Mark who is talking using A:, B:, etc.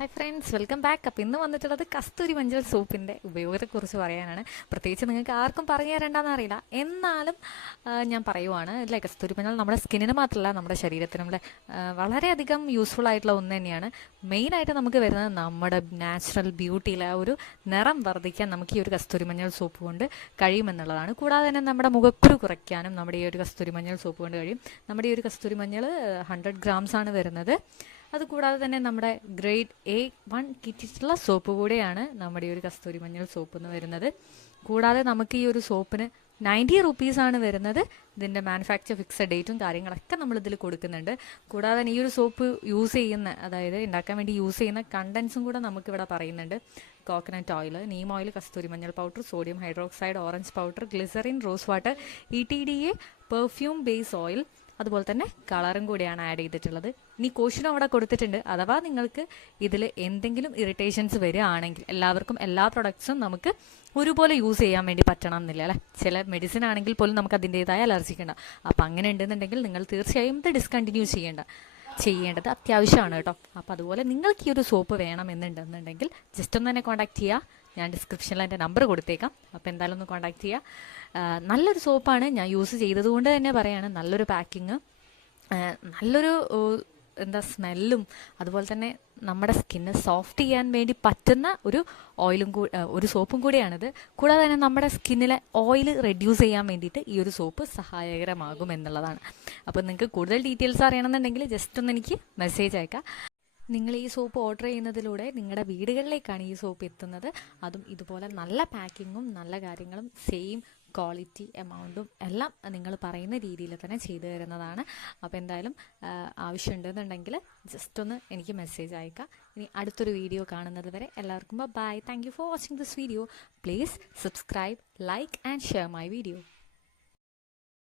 A: Hi friends welcome back അപ്പം ഇന്ന് വന്നിട്ടുള്ളത് കസ്തൂരി മഞ്ചൾ സോപ്പിന്റെ ഉപയോഗത്തെക്കുറിച്ച് പറയാനാണ്. പ്രത്യേകിച്ച് നിങ്ങൾക്ക് ആർക്കും പറഞ്ഞു തരണ്ടെന്ന് അറിയില്ല. എന്നാലും ഞാൻ പറയുവാണ്. അല്ലേ കസ്തൂരി മഞ്ഞൾ നമ്മുടെ സ്കിന്നിന് മാത്രമല്ല നമ്മുടെ ശരീരത്തിനും അല്ലേ, വളരെയധികം യൂസ്ഫുൾ ആയിട്ടുള്ള ഒന്ന് തന്നെയാണ്. മെയിനായിട്ട് നമുക്ക് വരുന്നത് നമ്മുടെ നാച്ചുറൽ ബ്യൂട്ടിയിലെ ആ ഒരു നിറം വർദ്ധിക്കാൻ നമുക്ക് ഈ ഒരു കസ്തൂരി മഞ്ഞൾ സോപ്പ് കൊണ്ട് കഴിയുമെന്നുള്ളതാണ്. കൂടാതെ തന്നെ നമ്മുടെ മുഖക്കുരു കുറയ്ക്കാനും നമ്മുടെ ഈ ഒരു കസ്തൂരി മഞ്ഞൾ സോപ്പ് കൊണ്ട് കഴിയും. നമ്മുടെ ഈ ഒരു കസ്തൂരി മഞ്ഞൾ ഹൺഡ്രഡ് ഗ്രാംസ് ആണ് വരുന്നത്. അതുകൂടാതെ തന്നെ നമ്മുടെ ഗ്രേഡ് എ വൺ കിറ്റിട്ടുള്ള സോപ്പ് കൂടെയാണ് നമ്മുടെ ഈ ഒരു കസ്തൂരി മഞ്ഞൾ സോപ്പ് എന്ന് വരുന്നത്. കൂടാതെ നമുക്ക് ഈ ഒരു സോപ്പിന് നയന്റി റുപ്പീസാണ് വരുന്നത്. ഇതിന്റെ മാനുഫാക്ചർ ഫിക്സഡ് ഡേറ്റും കാര്യങ്ങളൊക്കെ നമ്മൾ ഇതിൽ കൊടുക്കുന്നുണ്ട്. കൂടാതെ തന്നെ ഈ ഒരു സോപ്പ് യൂസ് ചെയ്യുന്ന അതായത് ഉണ്ടാക്കാൻ വേണ്ടി യൂസ് ചെയ്യുന്ന കണ്ടൻസും കൂടെ നമുക്കിവിടെ പറയുന്നുണ്ട്. കോക്കനട്ട് ഓയിൽ നീം ഓയിൽ കസ്തൂരി മഞ്ഞൾ powder sodium hydroxide orange powder glycerin rose water E T D A perfume base oil അതുപോലെ തന്നെ കളറും കൂടിയാണ് ആഡ് ചെയ്തിട്ടുള്ളത്. ഇനി കോഷനും അവിടെ കൊടുത്തിട്ടുണ്ട്. അഥവാ നിങ്ങൾക്ക് ഇതിൽ എന്തെങ്കിലും ഇറിറ്റേഷൻസ് വരികയാണെങ്കിൽ എല്ലാവർക്കും എല്ലാ പ്രൊഡക്ട്സും നമുക്ക് ഒരുപോലെ യൂസ് ചെയ്യാൻ വേണ്ടി പറ്റണം എന്നില്ല അല്ലേ? ചില മെഡിസിൻ ആണെങ്കിൽ പോലും നമുക്ക് അതിന്റെതായ അലർജിക്ക് ഉണ്ടാവും അപ്പം അങ്ങനെ ഉണ്ടെന്നുണ്ടെങ്കിൽ നിങ്ങൾ തീർച്ചയായും ഇത് ഡിസ്കണ്ടിന്യൂ ചെയ്യേണ്ട ചെയ്യേണ്ടത് അത്യാവശ്യമാണ് കേട്ടോ. അപ്പോൾ അതുപോലെ നിങ്ങൾക്ക് ഈ ഒരു സോപ്പ് വേണമെന്നുണ്ടെന്നുണ്ടെങ്കിൽ ജസ്റ്റ് ഒന്ന് തന്നെ കോൺടാക്ട് ചെയ്യുക ഞാൻ ഡിസ്ക്രിപ്ഷനിൽ എന്റെ നമ്പർ കൊടുത്തേക്കാം. അപ്പോൾ എന്തായാലും ഒന്ന് കോൺടാക്ട് ചെയ്യുക നല്ലൊരു സോപ്പാണ് ഞാൻ യൂസ് ചെയ്തതുകൊണ്ട് തന്നെ പറയാണ്. നല്ലൊരു പാക്കിങ് നല്ലൊരു എന്താ സ്മെല്ലും അതുപോലെ തന്നെ നമ്മുടെ സ്കിന്ന് സോഫ്റ്റ് ചെയ്യാൻ വേണ്ടി പറ്റുന്ന ഒരു ഓയിലും ഒരു സോപ്പും കൂടിയാണിത്. കൂടാതെ തന്നെ നമ്മുടെ സ്കിന്നിലെ ഓയിൽ റെഡ്യൂസ് ചെയ്യാൻ വേണ്ടിയിട്ട് ഈ ഒരു സോപ്പ് സഹായകരമാകും എന്നുള്ളതാണ്. അപ്പോൾ നിങ്ങൾക്ക് കൂടുതൽ ഡീറ്റെയിൽസ് അറിയണമെന്നുണ്ടെങ്കിൽ ജസ്റ്റ് ഒന്ന് എനിക്ക് മെസ്സേജ് അയക്കാം. നിങ്ങൾ ഈ സോപ്പ് ഓർഡർ ചെയ്യുന്നതിലൂടെ നിങ്ങളുടെ വീടുകളിലേക്കാണ് ഈ സോപ്പ് എത്തുന്നത്. അതും ഇതുപോലെ നല്ല പാക്കിങ്ങും നല്ല കാര്യങ്ങളും സെയിം ക്വാളിറ്റി എമൗണ്ടും എല്ലാം നിങ്ങൾ പറയുന്ന രീതിയിൽ തന്നെ ചെയ്തു തരുന്നതാണ്. അപ്പോൾ എന്തായാലും ആവശ്യമുണ്ടെന്നുണ്ടെങ്കിൽ ജസ്റ്റ് ഒന്ന് എനിക്ക് മെസ്സേജ് അയക്കാം. ഇനി അടുത്തൊരു വീഡിയോ കാണുന്നത് വരെ എല്ലാവർക്കും bye thank you for watching this video please subscribe like and share my video